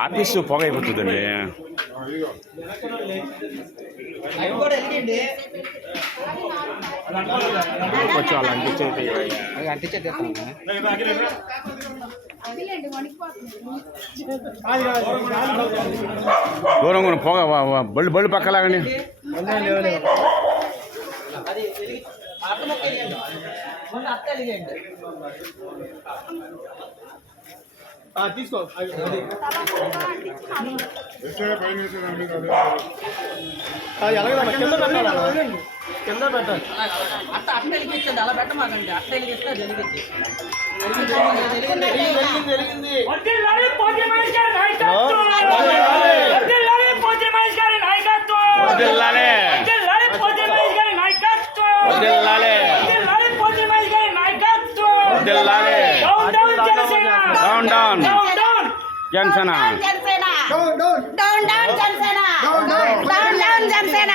Office పొగ అయిపోతుందండి. కొంచెం అలా అంటించేది దూరంగా పొగ బళ్ళు బళ్ళు పక్కలాగండి. తీసుకో కింద పెట్టాలి. అట్ట అట్ట వెలిగించండి, అలా పెట్టమాకండి. అట్ట వెలిగిస్తే జరిగింది. జనసేన జనసేన